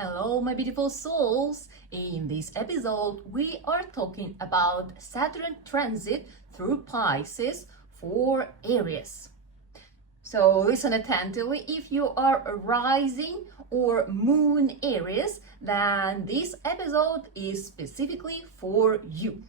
Hello, my beautiful souls. In this episode, we are talking about Saturn transit through Pisces for Aries. So listen attentively. If you are a rising or moon Aries, then this episode is specifically for you.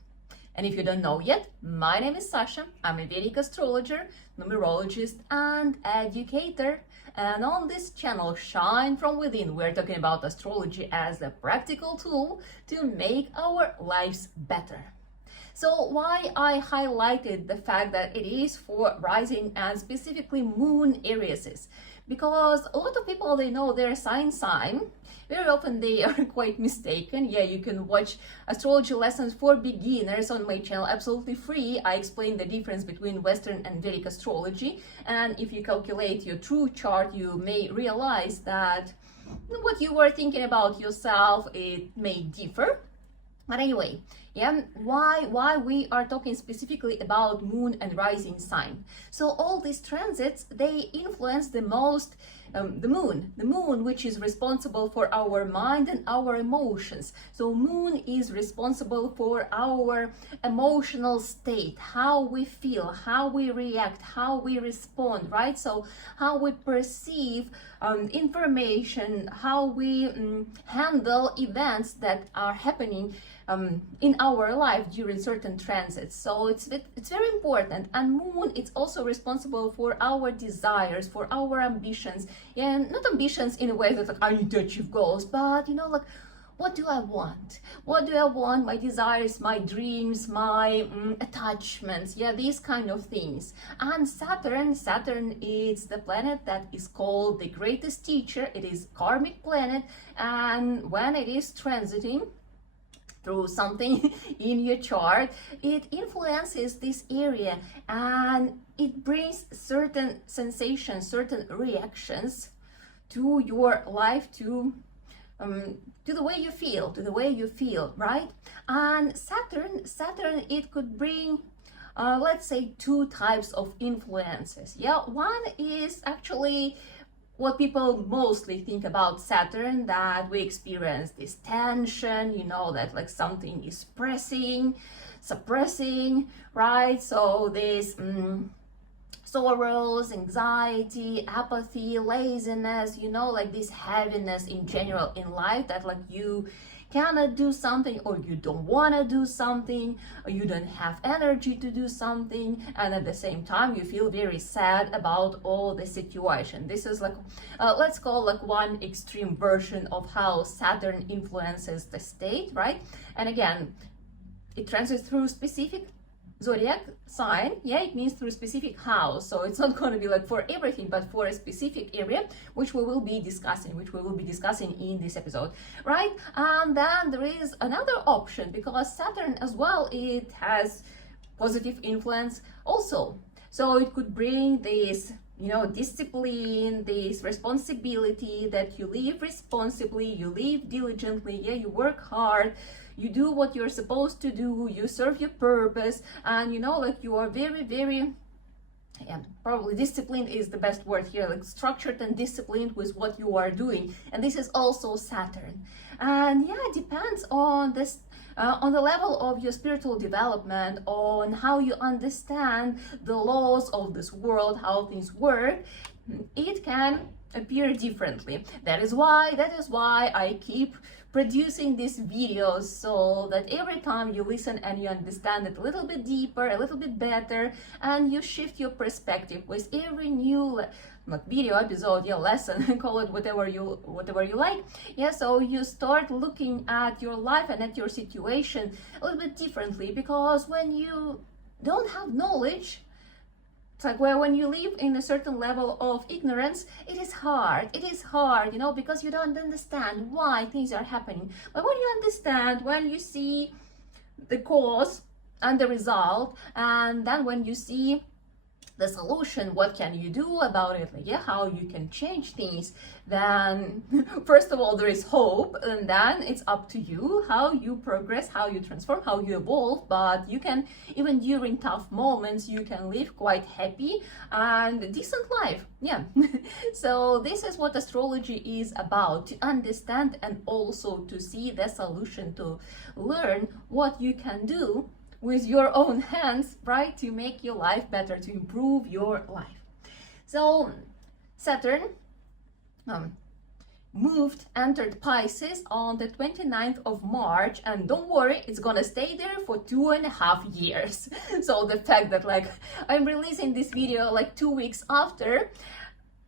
And if you don't know yet, my name is Sasha. I'm a Vedic astrologer, numerologist, and educator. And on this channel, Shine From Within, we're talking about astrology as a practical tool to make our lives better. So why I highlighted the fact that it is for rising and specifically moon Aries, because a lot of people, they know their sign. Very often they are quite mistaken. Yeah, you can watch astrology lessons for beginners on my channel absolutely free. I explain the difference between Western and Vedic astrology, and if you calculate your true chart, you may realize that what you were thinking about yourself, it may differ. But anyway, yeah, why we are talking specifically about moon and rising sign. So all these transits, they influence the most the moon, which is responsible for our mind and our emotions. So moon is responsible for our emotional state, how we feel, how we react, how we respond, right? So how we perceive information, how we handle events that are happening in our life during certain transits. So it's very important. And moon, it's also responsible for our desires, for our ambitions, and not ambitions in a way that like I need to achieve goals, but like, what do I want? What do I want? My desires, my dreams, my attachments, yeah, these kind of things. And Saturn is the planet that is called the greatest teacher. It is karmic planet, and when it is transiting through something in your chart, it influences this area and it brings certain sensations, certain reactions to your life, to the way you feel, right? And Saturn, it could bring let's say two types of influences. Yeah, one is actually what people mostly think about Saturn, that we experience this tension, that like something is pressing, suppressing, right? So this sorrows, anxiety, apathy, laziness, like this heaviness in general in life, that like you cannot do something, or you don't want to do something, or you don't have energy to do something, and at the same time you feel very sad about all the situation. This is like let's call like one extreme version of how Saturn influences the state, right? And again, it transits through specific zodiac sign. Yeah, it means through specific house, so it's not going to be like for everything, but for a specific area, which we will be discussing in this episode, right? And then there is another option, because Saturn as well, it has positive influence also. So it could bring this discipline, this responsibility, that you live responsibly, you live diligently, yeah, you work hard, you do what you're supposed to do, you serve your purpose, and like you are very, very, yeah, probably disciplined is the best word here, like structured and disciplined with what you are doing. And this is also Saturn. And yeah, it depends on this, on the level of your spiritual development, on how you understand the laws of this world, how things work. It can appear differently. That is why I keep producing these videos, so that every time you listen and you understand it a little bit deeper, a little bit better, and you shift your perspective with every new video episode, yeah, lesson, call it whatever you like. Yeah, so you start looking at your life and at your situation a little bit differently, because when you don't have knowledge, it's like when you live in a certain level of ignorance, it is hard, because you don't understand why things are happening. But when you understand, when you see the cause and the result, and then when you see the solution, what can you do about it, like, yeah, how you can change things, then first of all there is hope, and then it's up to you how you progress, how you transform, how you evolve. But you can, even during tough moments, you can live quite happy and decent life, yeah. So this is what astrology is about, to understand and also to see the solution, to learn what you can do with your own hands, right, to make your life better, to improve your life. So Saturn entered Pisces on the 29th of March, and don't worry, it's gonna stay there for 2.5 years. So the fact that like I'm releasing this video like 2 weeks after,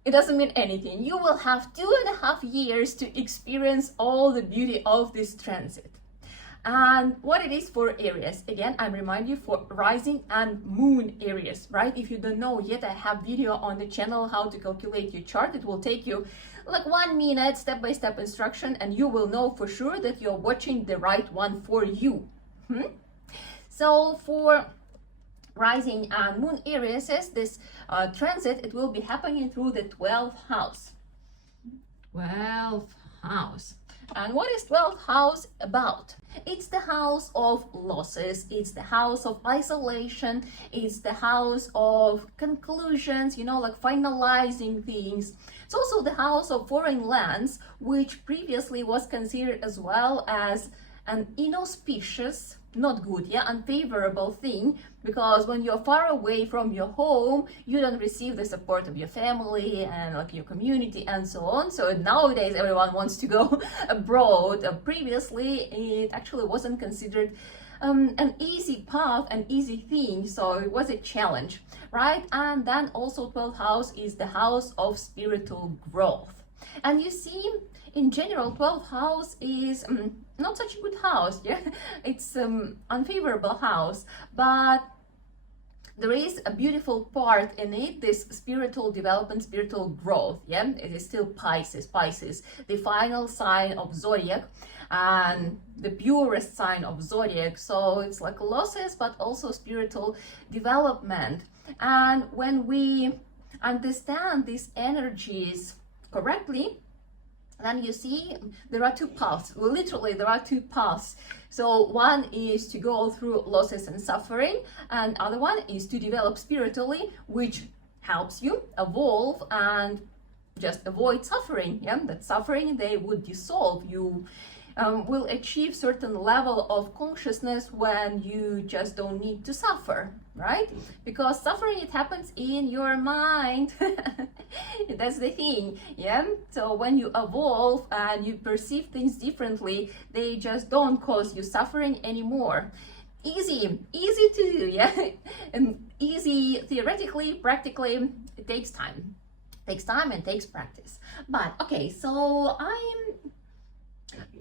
it doesn't mean anything. You will have 2.5 years to experience all the beauty of this transit. And what it is for Aries, again, I'm reminding you, for rising and moon Aries, right? If you don't know yet, I have video on the channel how to calculate your chart. It will take you like 1 minute, step-by-step instruction, and you will know for sure that you're watching the right one for you. So for rising and moon Aries, this transit, it will be happening through the 12th house. 12th house. And what is 12th house about? It's the house of losses, it's the house of isolation, it's the house of conclusions, you know, like finalizing things. It's also the house of foreign lands, which previously was considered as well as an inauspicious, not good, yeah, unfavorable thing, because when you're far away from your home, you don't receive the support of your family and like your community and so on. So nowadays everyone wants to go abroad. Previously it actually wasn't considered an easy path, an easy thing, so it was a challenge, right? And then also 12th house is the house of spiritual growth. And you see, in general, 12th house is not such a good house, yeah. It's unfavorable house, but there is a beautiful part in it, this spiritual development, spiritual growth, yeah. It is still Pisces, the final sign of zodiac and the purest sign of zodiac. So it's like losses, but also spiritual development. And when we understand these energies correctly, then you see there are two paths. Literally, there are two paths. So one is to go through losses and suffering, and other one is to develop spiritually, which helps you evolve and just avoid suffering. Yeah, that suffering, they would dissolve. You will achieve certain level of consciousness when you just don't need to suffer, right? Because suffering, it happens in your mind. That's the thing, yeah. So when you evolve and you perceive things differently, they just don't cause you suffering anymore. Easy to do, yeah. And easy theoretically, practically, it takes time. And takes practice. But okay, so I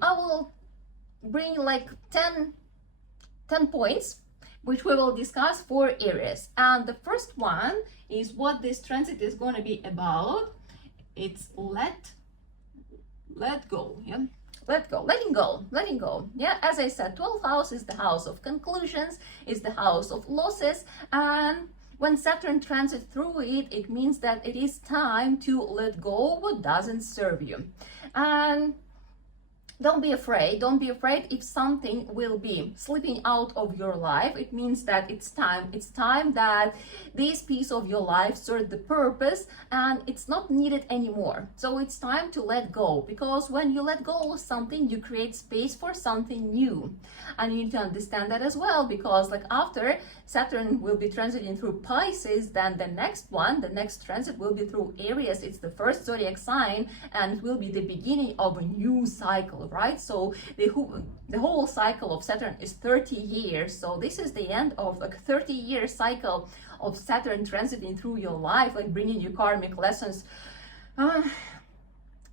will bring like 10 points which we will discuss for Aries. And the first one is what this transit is going to be about. It's let go, yeah. Letting go, yeah. As I said, 12th house is the house of conclusions, is the house of losses, and when Saturn transits through it, it means that it is time to let go what doesn't serve you. And don't be afraid if something will be slipping out of your life. It means that it's time that this piece of your life served the purpose and it's not needed anymore. So it's time to let go, because when you let go of something, you create space for something new. And you need to understand that as well, because like after Saturn will be transiting through Pisces, then the next transit will be through Aries. It's the first zodiac sign, and it will be the beginning of a new cycle, right? So the whole cycle of Saturn is 30 years. So this is the end of like 30-year cycle of Saturn transiting through your life, like bringing you karmic lessons.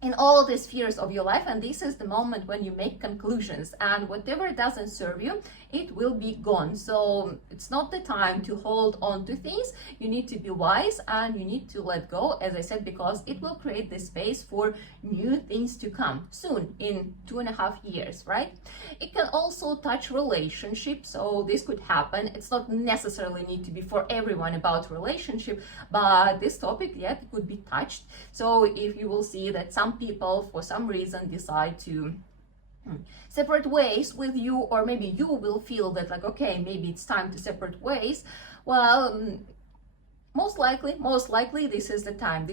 in all the spheres of your life, and this is the moment when you make conclusions, and whatever doesn't serve you, it will be gone. So it's not the time to hold on to things. You need to be wise and you need to let go, as I said, because it will create the space for new things to come soon, in 2.5 years, right? It can also touch relationships, so this could happen. It's not necessarily need to be for everyone about relationship, but this topic, yeah, it could be touched. So if you will see that some people for some reason decide to separate ways with you, or maybe you will feel that like, okay, maybe it's time to separate ways, well, most likely this is the time,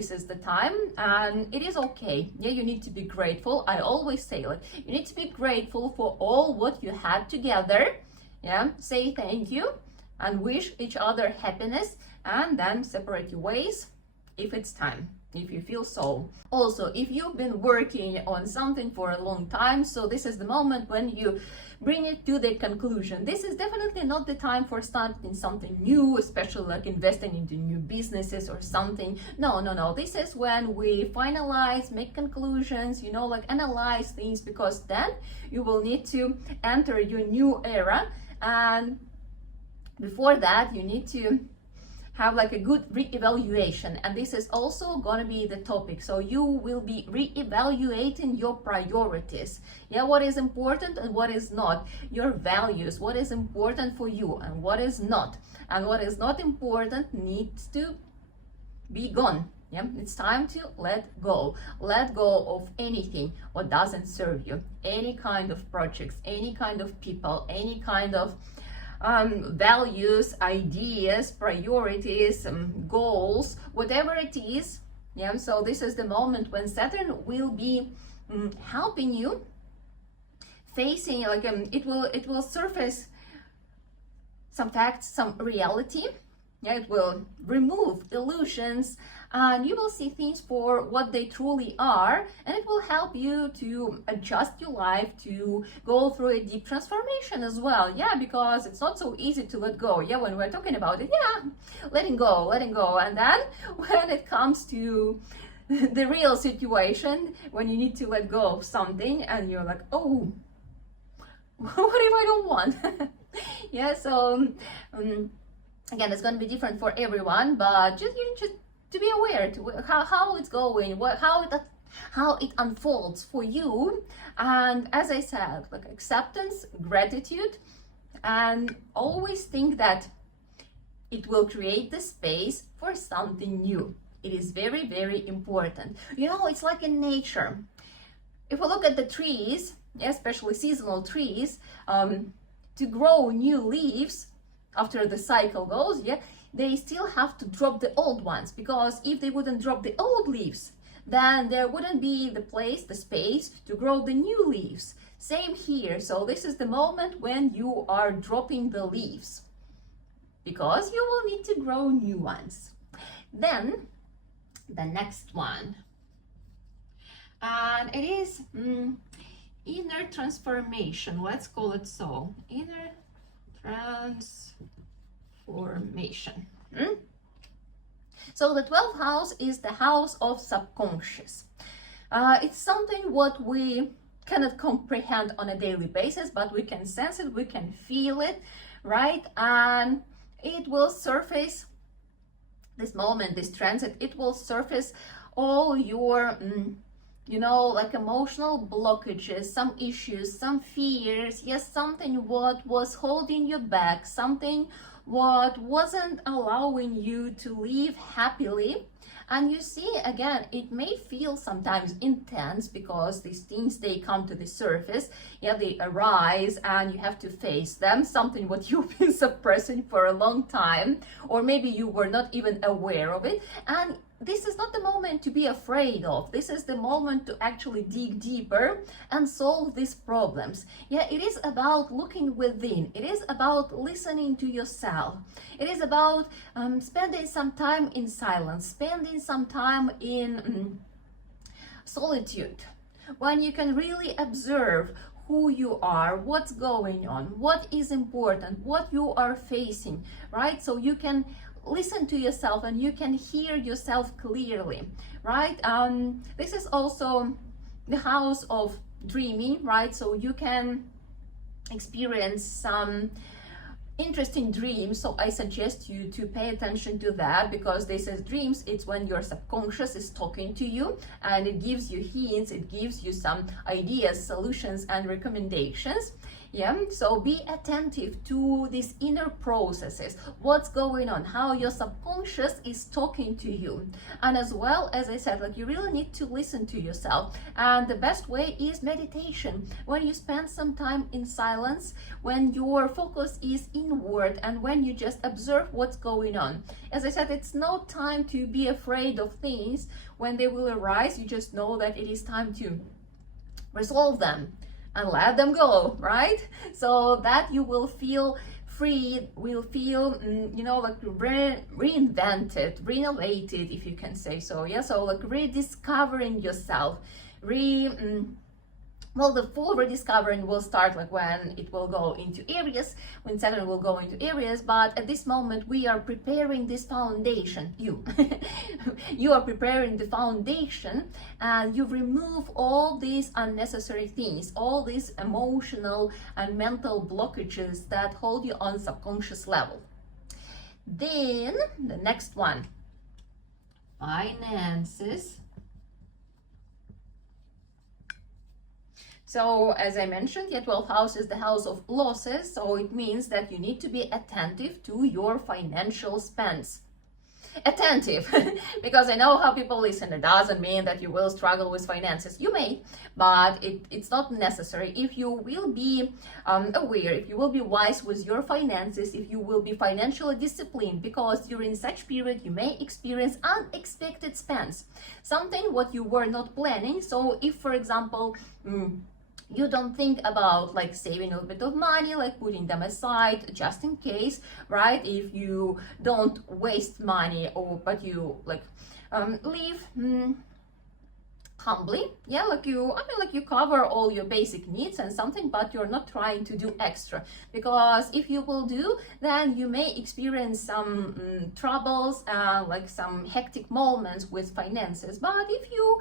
and it is okay. Yeah, you need to be grateful. I always say, like, you need to be grateful for all what you had together. Yeah, say thank you and wish each other happiness, and then separate your ways if it's time, if you feel so. Also, if you've been working on something for a long time, so this is the moment when you bring it to the conclusion. This is definitely not the time for starting something new, especially like investing into new businesses or something. No. This is when we finalize, make conclusions, you know, like analyze things, because then you will need to enter your new era, and before that you need to have like a good re-evaluation, and this is also gonna be the topic. So you will be re-evaluating your priorities. Yeah, what is important and what is not, your values, what is important for you and what is not, and what is not important needs to be gone. Yeah, it's time to let go of anything what doesn't serve you, any kind of projects, any kind of people, any kind of values, ideas, priorities, goals, whatever it is. Yeah, so this is the moment when Saturn will be helping you facing, like, it will surface some facts, some reality. Yeah, it will remove illusions, and you will see things for what they truly are, and it will help you to adjust your life, to go through a deep transformation as well. Yeah, because it's not so easy to let go. Yeah, when we're talking about it, yeah, letting go, and then when it comes to the real situation, when you need to let go of something and you're like, oh, what if I don't want? Yeah, so again, it's going to be different for everyone, but just to be aware to how it's going, how it unfolds for you. And as I said, like, acceptance, gratitude, and always think that it will create the space for something new. It is very, very important. You know, it's like in nature. If we look at the trees, especially seasonal trees, to grow new leaves after the cycle goes, yeah, they still have to drop the old ones, because if they wouldn't drop the old leaves, then there wouldn't be the space to grow the new leaves. Same here. So this is the moment when you are dropping the leaves, because you will need to grow new ones. Then the next one, and it is inner transformation. Let's call it so. Inner transformation. So the 12th house is the house of subconscious. It's something what we cannot comprehend on a daily basis, but we can sense it, we can feel it, right? And it will surface this moment, this transit, it will surface all your you know, like emotional blockages, some issues, some fears, yes, something what was holding you back, something what wasn't allowing you to live happily. And you see, again, it may feel sometimes intense, because these things, they come to the surface, yeah, they arise and you have to face them, something what you've been suppressing for a long time, or maybe you were not even aware of it. And this is not the moment to be afraid of. This is the moment to actually dig deeper and solve these problems. Yeah, it is about looking within. It is about listening to yourself. It is about spending some time in silence, spending some time in solitude, when you can really observe who you are, what's going on, what is important, what you are facing, right? So you can listen to yourself and you can hear yourself clearly, right? This is also the house of dreaming, right? So you can experience some interesting dreams. So I suggest you to pay attention to that, because this is dreams. It's when your subconscious is talking to you and it gives you hints, it gives you some ideas, solutions and recommendations. Yeah, so be attentive to these inner processes, what's going on, how your subconscious is talking to you. And as well, as I said, like, you really need to listen to yourself, and the best way is meditation. When you spend some time in silence, when your focus is inward, and when you just observe what's going on. As I said, it's no time to be afraid of things. When they will arise, you just know that it is time to resolve them and let them go, right? So that you will feel free, will feel, you know, like reinvented, renovated, if you can say so. Yeah, so like rediscovering yourself, well, the full rediscovering will start like when it will go into Aries, when Saturn will go into Aries. But at this moment, we are preparing this foundation. You are preparing the foundation, and you remove all these unnecessary things, all these emotional and mental blockages that hold you on subconscious level. Then the next one, finances. So as I mentioned, the 12th house is the house of losses. So it means that you need to be attentive to your financial spends. Attentive, because I know how people listen. It doesn't mean that you will struggle with finances. You may, but it's not necessary. If you will be aware, if you will be wise with your finances, if you will be financially disciplined, because during such period you may experience unexpected spends, something what you were not planning. So if, for example, you don't think about like saving a little bit of money, like putting them aside just in case, right? If you don't waste money, but you like live humbly, yeah, like you cover all your basic needs and something, but you're not trying to do extra, because if you will do, then you may experience some troubles, like some hectic moments with finances. But if you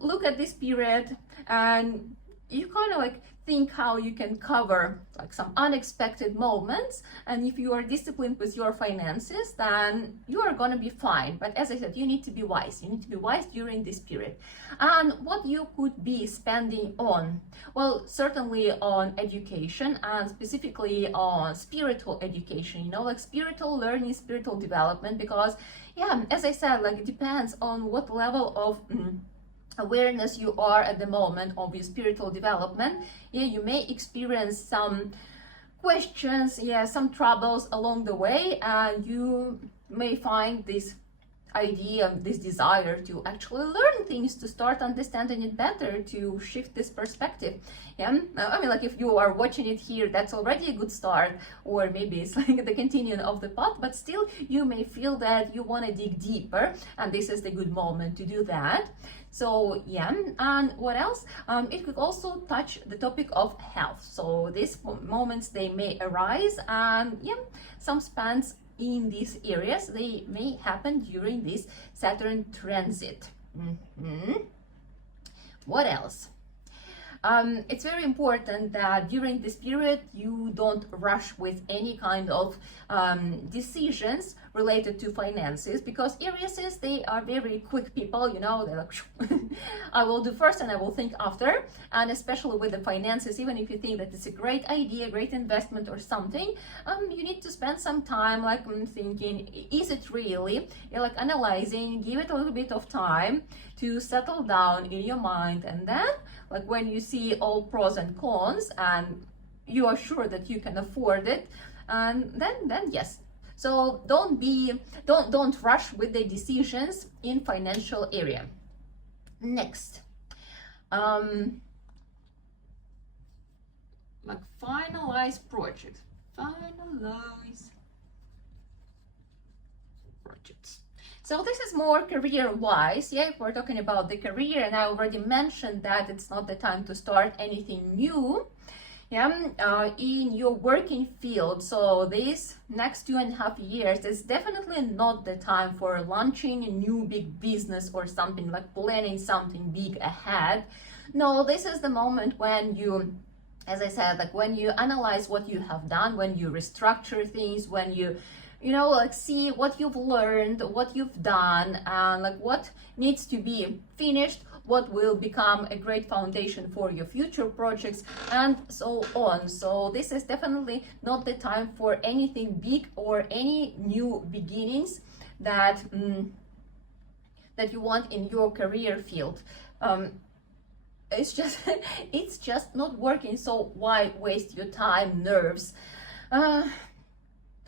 look at this period and you kind of like think how you can cover like some unexpected moments, and if you are disciplined with your finances, then you are gonna be fine. But as I said, you need to be wise. You need to be wise during this period. And what you could be spending on, well, certainly on education, and specifically on spiritual education, you know, like spiritual learning, spiritual development, because yeah, as I said, like it depends on what level of awareness you are at the moment of your spiritual development. Yeah, you may experience some questions, yeah, some troubles along the way, and you may find this idea, this desire to actually learn things, to start understanding it better, to shift this perspective. Yeah, I mean, like if you are watching it here, that's already a good start, or maybe it's like the continuing of the path, but still you may feel that you want to dig deeper, and this is the good moment to do that. So yeah, and what else? It could also touch the topic of health. So these moments, they may arise, and yeah, some spans in these areas, they may happen during this Saturn transit. What else? It's very important that during this period you don't rush with any kind of decisions related to finances, because Aries, they are very quick people, you know, they're like I will do first and I will think after. And especially with the finances, even if you think that it's a great idea, great investment or something, you need to spend some time like thinking, is it really? You're like analyzing, give it a little bit of time to settle down in your mind, and then like when you see all pros and cons and you are sure that you can afford it, and then yes. So don't rush with the decisions in financial area. Next, like finalize projects. So this is more career-wise, yeah, if we're talking about the career, and I already mentioned that it's not the time to start anything new. in your working field. So this next 2.5 years is definitely not the time for launching a new big business or something, like planning something big ahead. No, this is the moment when you, as I said, like when you analyze what you have done, when you restructure things, when you like see what you've learned, what you've done, and like what needs to be finished, what will become a great foundation for your future projects, and so on. So this is definitely not the time for anything big or any new beginnings that that you want in your career field. It's just it's just not working, so why waste your time, nerves,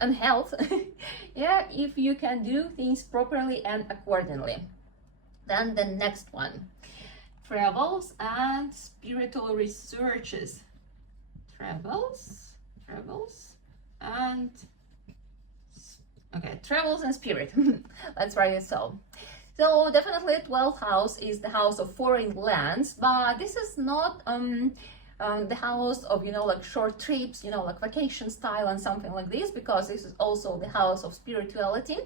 and health if you can do things properly and accordingly. Then the next one, travels and spiritual researches. Travels and travels and spirit. Let's write it so. So definitely 12th house is the house of foreign lands, but this is not the house of like short trips, like vacation style and something like this, because this is also the house of spirituality.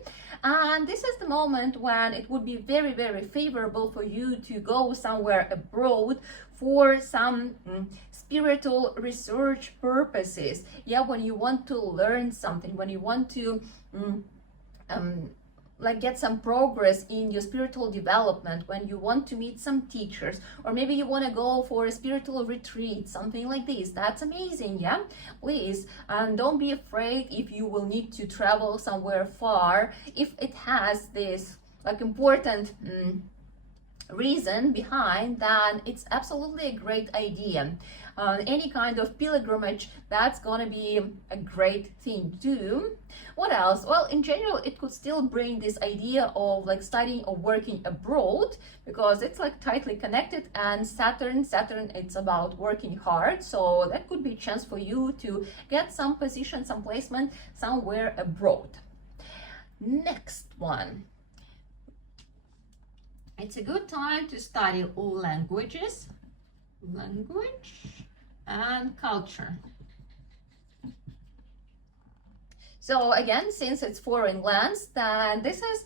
And this is the moment when it would be very, very favorable for you to go somewhere abroad for some spiritual research purposes. When you want to learn something, when you want to like get some progress in your spiritual development, when you want to meet some teachers, or maybe you want to go for a spiritual retreat, something like this. That's amazing, please. And don't be afraid if you will need to travel somewhere far, if it has this like important reason behind, then it's absolutely a great idea. Any kind of pilgrimage, that's gonna be a great thing too. What else? Well, in general, it could still bring this idea of like studying or working abroad, because it's like tightly connected, and Saturn, it's about working hard. So that could be a chance for you to get some position, some placement somewhere abroad. Next one. It's a good time to study languages, and culture. So again, since it's foreign lands, then this is,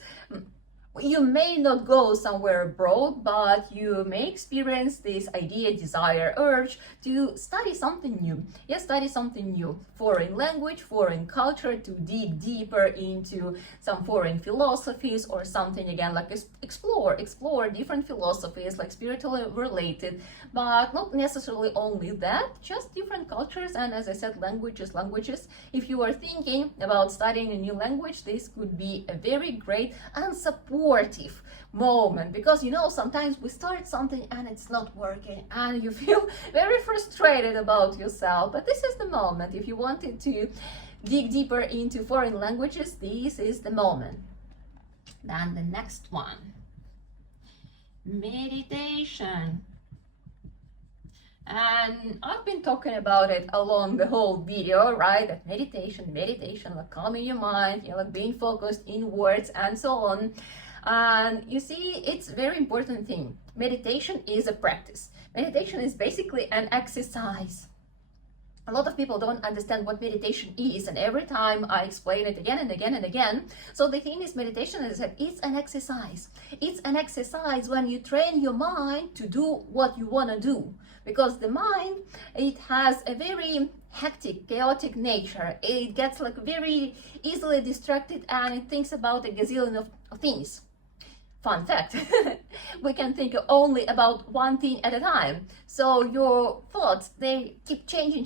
you may not go somewhere abroad, but you may experience this idea, desire, urge to study something new. Study something new. Foreign language, foreign culture, to dig deeper into some foreign philosophies or something, again, like explore different philosophies, like spiritually related, but not necessarily only that, just different cultures. And as I said, languages. If you are thinking about studying a new language, this could be a very great and supportive moment, because sometimes we start something and it's not working and you feel very frustrated about yourself. But this is the moment. If you wanted to dig deeper into foreign languages, this is the moment. Then the next one, meditation. And I've been talking about it along the whole video, right? That meditation, like calming your mind, like being focused inwards and so on. And you see, it's a very important thing. Meditation is a practice. Meditation is basically an exercise. A lot of people don't understand what meditation is, and every time I explain it again and again and again. So the thing is, meditation, as I said, it's an exercise. It's an exercise when you train your mind to do what you want to do. Because the mind, it has a very hectic, chaotic nature. It gets like very easily distracted, and it thinks about a gazillion of things. Fun fact, we can think only about one thing at a time. So your thoughts, they keep changing.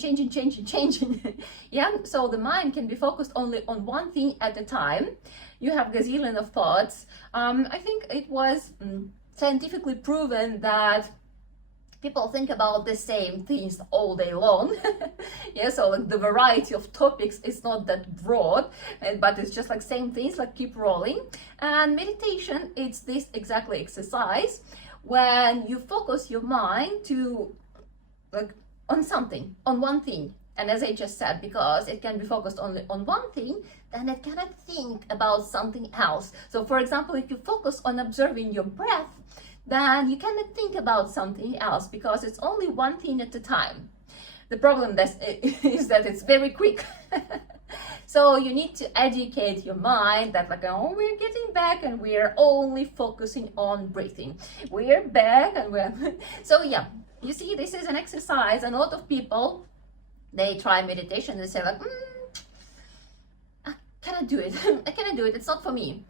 So the mind can be focused only on one thing at a time. You have gazillion of thoughts. I think it was scientifically proven that people think about the same things all day long. So like the variety of topics is not that broad, but it's just like same things, like keep rolling. And meditation, it's this exactly exercise when you focus your mind to like on something, on one thing. And as I just said, because it can be focused only on one thing, then it cannot think about something else. So for example, if you focus on observing your breath, then you cannot think about something else, because it's only one thing at a time. The problem is that it's very quick. So you need to educate your mind that like, oh, we're getting back and we're only focusing on breathing. We're back and we're so yeah, you see, this is an exercise, and a lot of people, they try meditation and say like, I cannot do it. I cannot do it. It's not for me.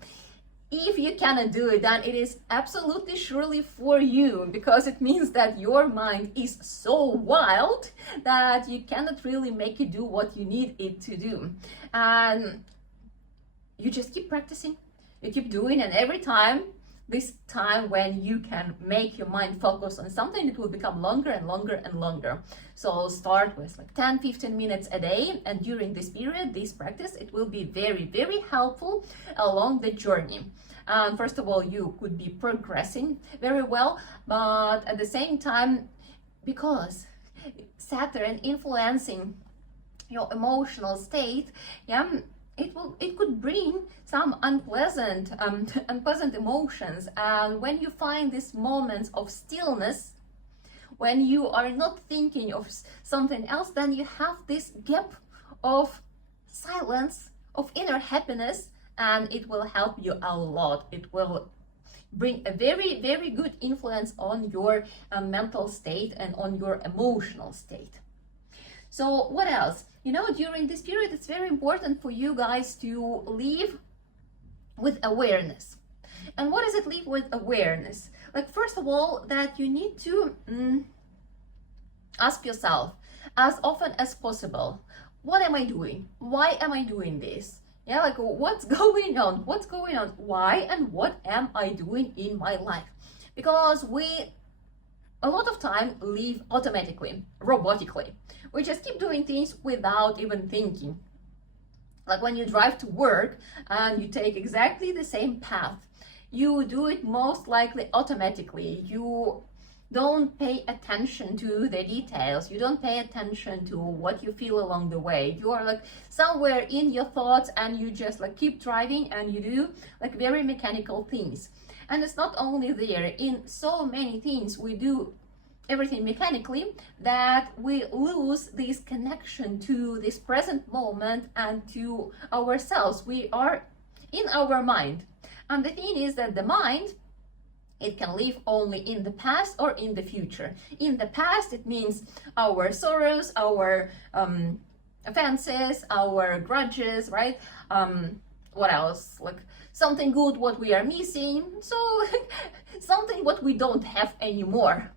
If you cannot do it, then it is absolutely surely for you, because it means that your mind is so wild that you cannot really make it do what you need it to do. And you just keep practicing, you keep doing, and every time, this time when you can make your mind focus on something, it will become longer and longer and longer. So start with like 10-15 minutes a day, and during this period, this practice, it will be very, very helpful along the journey. First of all, you could be progressing very well, but at the same time, because Saturn influencing your emotional state, yeah, it could bring some unpleasant emotions. And when you find these moments of stillness, when you are not thinking of something else, then you have this gap of silence, of inner happiness, and it will help you a lot. It will bring a very, very good influence on your mental state and on your emotional state. So what else? You know, during this period, it's very important for you guys to live with awareness. And what is it, live with awareness? Like, first of all, that you need to ask yourself as often as possible, what am I doing? Why am I doing this? Yeah, like, what's going on? What's going on? Why and what am I doing in my life? Because we a lot of time live automatically, robotically. We just keep doing things without even thinking. Like when you drive to work and you take exactly the same path, you do it most likely automatically. You don't pay attention to the details. You don't pay attention to what you feel along the way. You are like somewhere in your thoughts, and you just like keep driving, and you do like very mechanical things. And it's not only there, in so many things we do everything mechanically, that we lose this connection to this present moment and to ourselves. We are in our mind. And the thing is that the mind, it can live only in the past or in the future. In the past, it means our sorrows, our offenses, our grudges, right? What else? Like something good what we are missing, so something what we don't have anymore,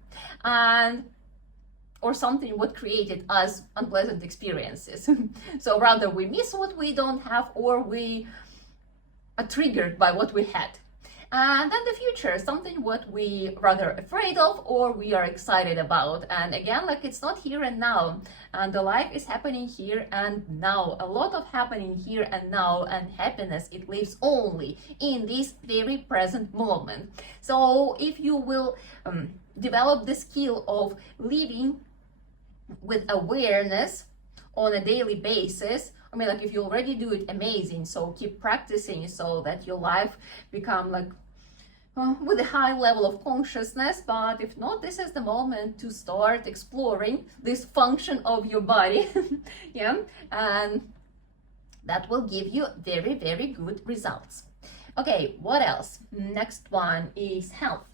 and or something what created us unpleasant experiences. So rather we miss what we don't have, or we are triggered by what we had. And then the future, something what we rather afraid of or we are excited about. And again, like it's not here and now, and the life is happening here and now. A lot of happening here and now, and happiness, it lives only in this very present moment. So if you will develop the skill of living with awareness on a daily basis, I mean, like if you already do it, amazing. So keep practicing so that your life become like with a high level of consciousness. But if not, this is the moment to start exploring this function of your body. Yeah, and that will give you very, very good results. Okay, what else? Next one is health.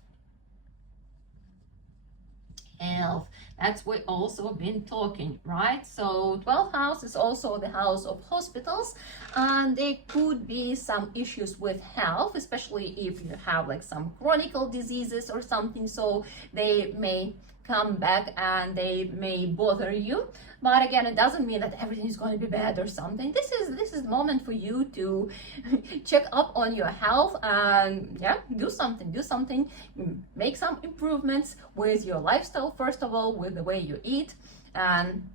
Health. That's what also been talking, right? So 12th house is also the house of hospitals, and there could be some issues with health, especially if you have like some chronic diseases or something. So they may come back and they may bother you. But again, it doesn't mean that everything is going to be bad or something. This is the moment for you to check up on your health and yeah, do something, make some improvements with your lifestyle, first of all, with the way you eat, and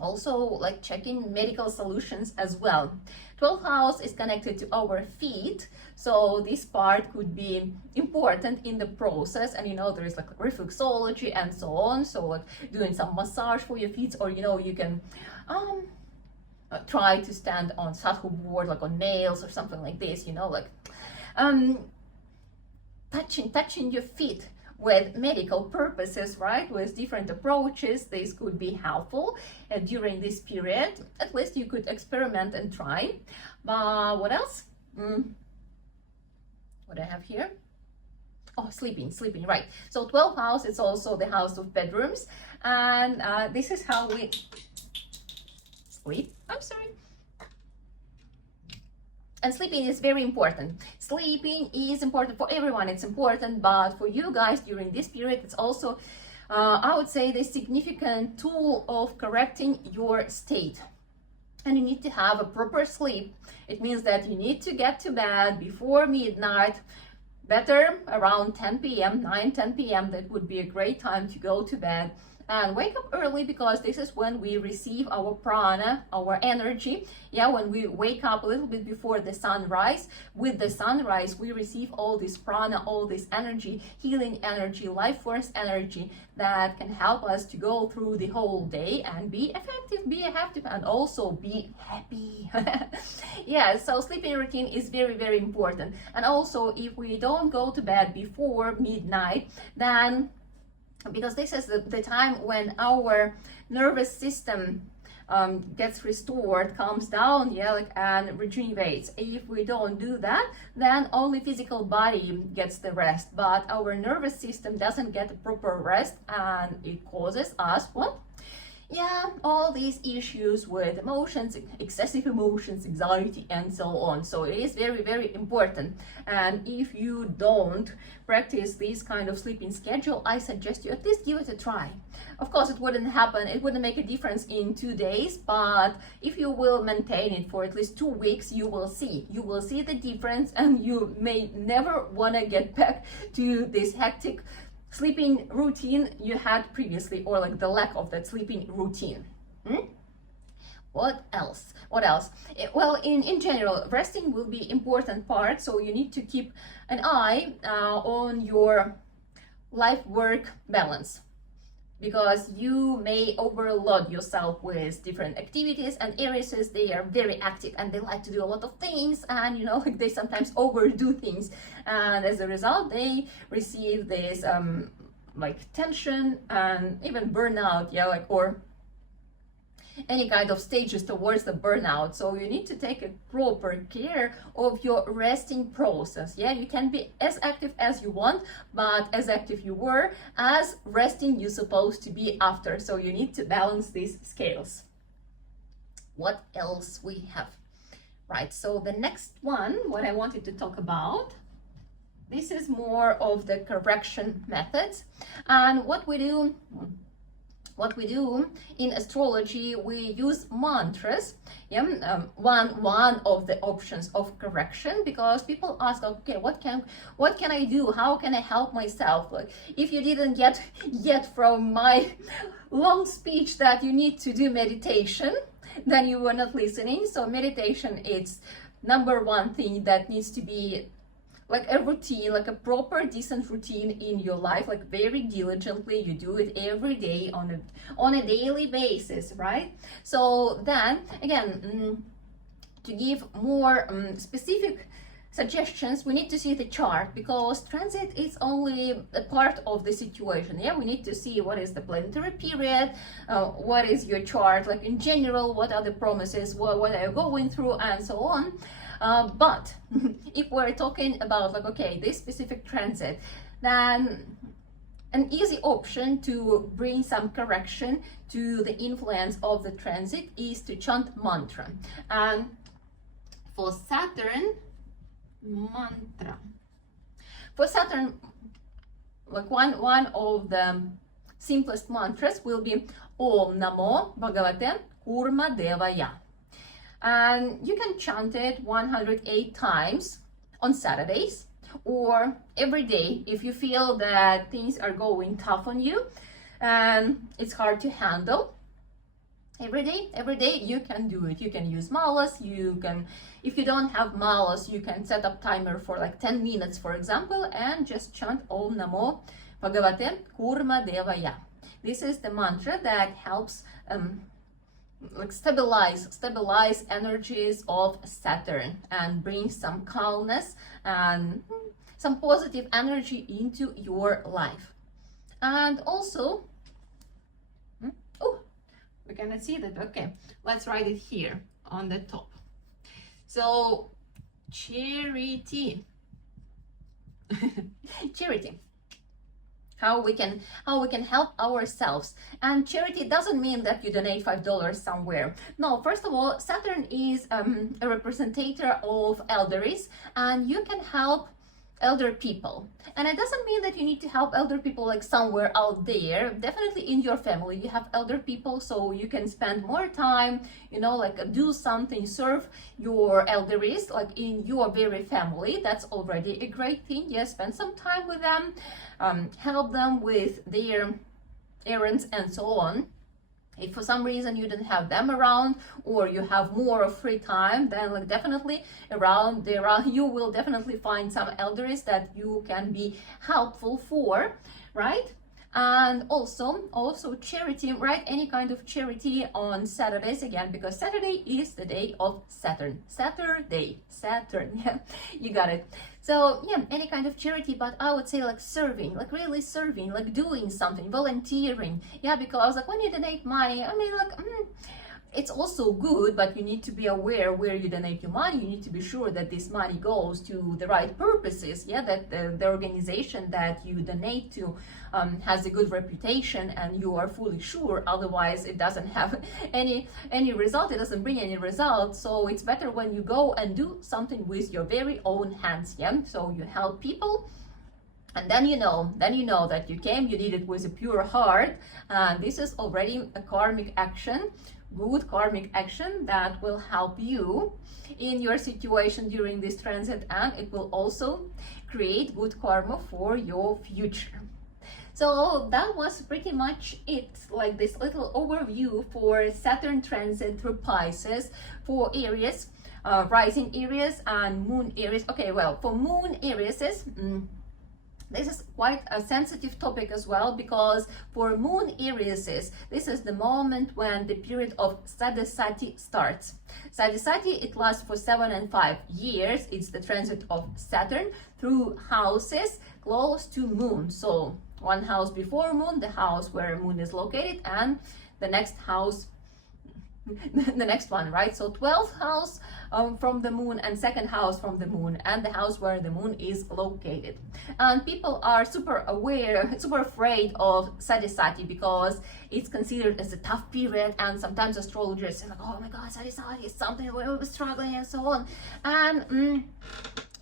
also like checking medical solutions as well. 12th house is connected to our feet, so this part could be important in the process. And you know, there is like reflexology and so on, so like doing some massage for your feet, or you know, you can try to stand on sadhu board, like on nails or something like this, you know, like touching your feet with medical purposes, right, with different approaches, this could be helpful during this period. At least you could experiment and try. But what else? What do I have here? Oh, sleeping, right. So 12th house is also the house of bedrooms, and this is how we sleep. I'm sorry. And sleeping is very important. Sleeping is important for everyone. It's important, but for you guys during this period, it's also, I would say, the significant tool of correcting your state. And you need to have a proper sleep. It means that you need to get to bed before midnight. Better around 10 p.m., 9-10 p.m. That would be a great time to go to bed. And wake up early, because this is when we receive our prana, our energy. Yeah, when we wake up a little bit before the sunrise. With the sunrise, we receive all this prana, all this energy, healing energy, life force energy that can help us to go through the whole day and be effective, be effective, and also be happy. Yeah, so sleeping routine is very, very important. And also, if we don't go to bed before midnight, then because this is the time when our nervous system gets restored, calms down, yeah, like, and rejuvenates. If we don't do that, then only physical body gets the rest, but our nervous system doesn't get a proper rest, and it causes us what? Yeah, all these issues with emotions, excessive emotions, anxiety, and so on. So it is very, very important. And if you don't practice this kind of sleeping schedule, I suggest you at least give it a try. Of course, it wouldn't happen, it wouldn't make a difference in 2 days, but if you will maintain it for at least 2 weeks, you will see the difference, and you may never want to get back to this hectic sleeping routine you had previously, or like the lack of that sleeping routine. What else? Well, in general, resting will be important part, so you need to keep an eye on your life-work balance, because you may overload yourself with different activities. And Aries, they are very active and they like to do a lot of things, and you know, like, they sometimes overdo things, and as a result they receive this like tension and even burnout, yeah, like, or any kind of stages towards the burnout. So you need to take a proper care of your resting process. Yeah, you can be as active as you want, but as active you were, as resting you're supposed to be after. So you need to balance these scales. What else we have? Right, so the next one, what I wanted to talk about, this is more of the correction methods. And what we do in astrology, we use mantras. Yeah, one of the options of correction, because people ask, okay, what can I do? How can I help myself? Like, if you didn't get yet from my long speech that you need to do meditation, then you were not listening. So meditation is number one thing that needs to be like a routine, like a proper decent routine in your life, like very diligently. You do it every day on a daily basis, right? So then again, to give more specific suggestions, we need to see the chart, because transit is only a part of the situation. Yeah, we need to see what is the planetary period, what is your chart like in general, what are the promises, what are you going through, and so on. But if we're talking about like, okay, this specific transit, then an easy option to bring some correction to the influence of the transit is to chant mantra. And for Saturn, mantra. For Saturn, like one of the simplest mantras will be Om Namo Bhagavate Kurma Devaya. And you can chant it 108 times on Saturdays, or every day if you feel that things are going tough on you and it's hard to handle. Every day you can do it. You can use malas, you can, if you don't have malas, you can set up timer for like 10 minutes, for example, and just chant Om Namo Bhagavate Kurma Devaya. This is the mantra that helps like stabilize energies of Saturn and bring some calmness and some positive energy into your life. And also, oh, we cannot see that. Okay, let's write it here on the top. So charity. Charity, how we can help ourselves. And charity doesn't mean that you donate $5 somewhere. No, first of all, Saturn is a representative of elderlies, and you can help elder people. And it doesn't mean that you need to help elder people like somewhere out there. Definitely in your family you have elder people, so you can spend more time, you know, like do something, serve your elderlies like in your very family. That's already a great thing. Yes, spend some time with them, help them with their errands and so on. If for some reason you don't have them around, or you have more free time, then like definitely around there you will definitely find some elders that you can be helpful for, right? And also charity, right? Any kind of charity on Saturdays, again, because Saturday is the day of Saturn. Saturn, yeah, you got it. So yeah, any kind of charity, but I would say like serving, like really serving, like doing something, volunteering. Yeah, because like when you donate money, I mean like it's also good, but you need to be aware where you donate your money. You need to be sure that this money goes to the right purposes. Yeah, that the organization that you donate to has a good reputation, and you are fully sure. Otherwise, it doesn't have any result. It doesn't bring any result. So it's better when you go and do something with your very own hands. Yeah, so you help people. And then you know that you came, you did it with a pure heart. This is already a karmic action, good karmic action that will help you in your situation during this transit, and it will also create good karma for your future. So that was pretty much it, like this little overview for Saturn transit through Pisces for Aries, rising Aries and Moon Aries. Okay, well, for Moon Aries, this is quite a sensitive topic as well, because for Moon Aries, this is the moment when the period of Sade Sati starts. Sade Sati, it lasts for 7 and 5 years. It's the transit of Saturn through houses close to Moon. So one house before Moon, the house where Moon is located, and the next house, the next one, right? So 12th house from the Moon, and second house from the Moon, and the house where the Moon is located. And people are super afraid of Sade Sati, because it's considered as a tough period, and sometimes astrologers say like, oh my god, Sade Sati is something we're struggling and so on. And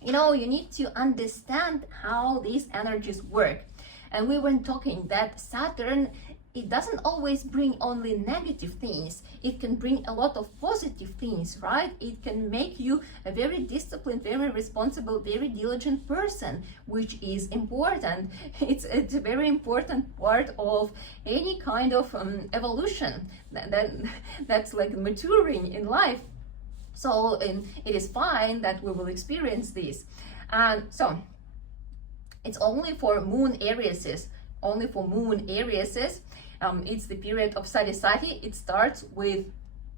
you know, you need to understand how these energies work. And we were talking that Saturn, it doesn't always bring only negative things. It can bring a lot of positive things, right? It can make you a very disciplined, very responsible, very diligent person, which is important. It's a very important part of any kind of evolution that's like maturing in life. So it is fine that we will experience this. And so it's only for Moon Aries, only for Moon Aries. It's the period of Sade Sati. It starts with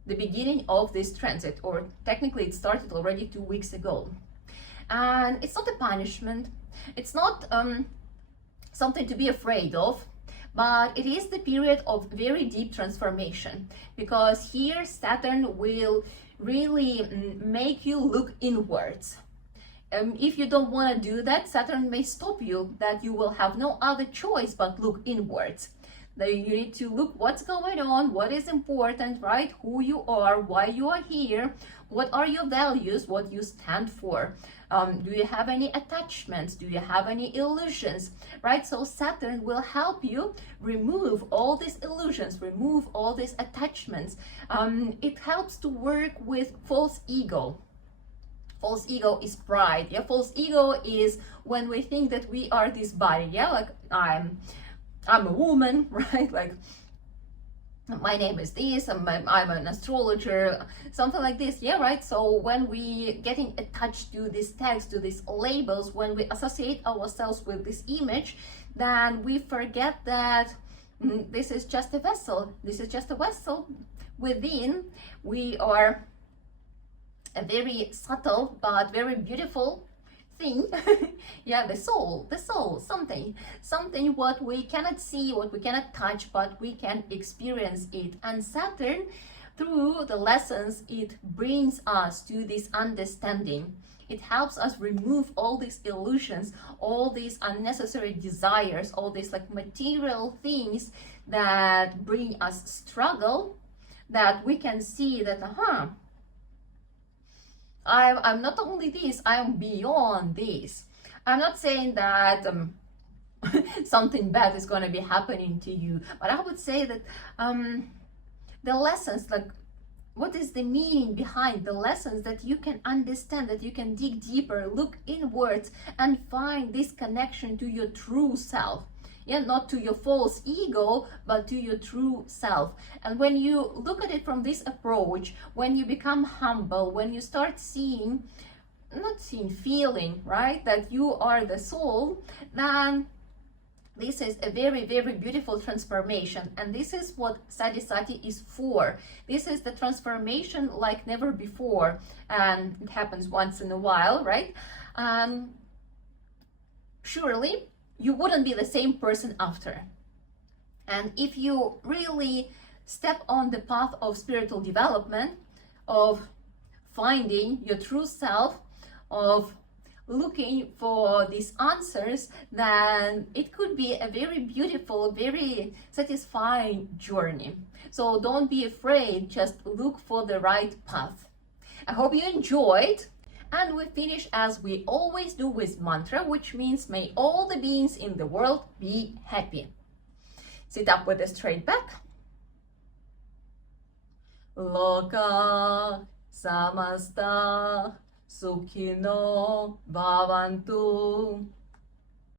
the beginning of this transit, or technically it started already 2 weeks ago. And it's not a punishment. It's not something to be afraid of, but it is the period of very deep transformation, because here Saturn will really make you look inwards. If you don't want to do that, Saturn may stop you, that you will have no other choice but look inwards. That you need to look what's going on, what is important, right? Who you are, why you are here, what are your values, what you stand for. Do you have any attachments? Do you have any illusions, right? So Saturn will help you remove all these illusions, remove all these attachments. It helps to work with false ego. False ego is pride. Yeah, false ego is when we think that we are this body. Yeah, like I'm a woman, right? Like my name is this, I'm an astrologer, something like this. Yeah, right. So when we getting attached to these tags, to these labels, when we associate ourselves with this image, then we forget that this is just a vessel. This is just a vessel. Within, we are a very subtle but very beautiful thing. Yeah, the soul, something what we cannot see, what we cannot touch, but we can experience it. And Saturn, through the lessons, it brings us to this understanding. It helps us remove all these illusions, all these unnecessary desires, all these like material things that bring us struggle, that we can see that, I'm not only this, I'm beyond this. I'm not saying that something bad is going to be happening to you, but I would say that the lessons, like what is the meaning behind the lessons, that you can understand, that you can dig deeper, look inwards and find this connection to your true self. Yeah, not to your false ego, but to your true self. And when you look at it from this approach, when you become humble, when you start seeing, feeling, right, that you are the soul, then this is a very, very beautiful transformation. And this is what Sade Sati is for. This is the transformation like never before. And it happens once in a while, right? Surely you wouldn't be the same person after. And if you really step on the path of spiritual development, of finding your true self, of looking for these answers, then it could be a very beautiful, very satisfying journey. So don't be afraid, just look for the right path. I hope you enjoyed. And we finish as we always do with mantra, which means may all the beings in the world be happy. Sit up with a straight back. Loka samasta sukhino bhavantu.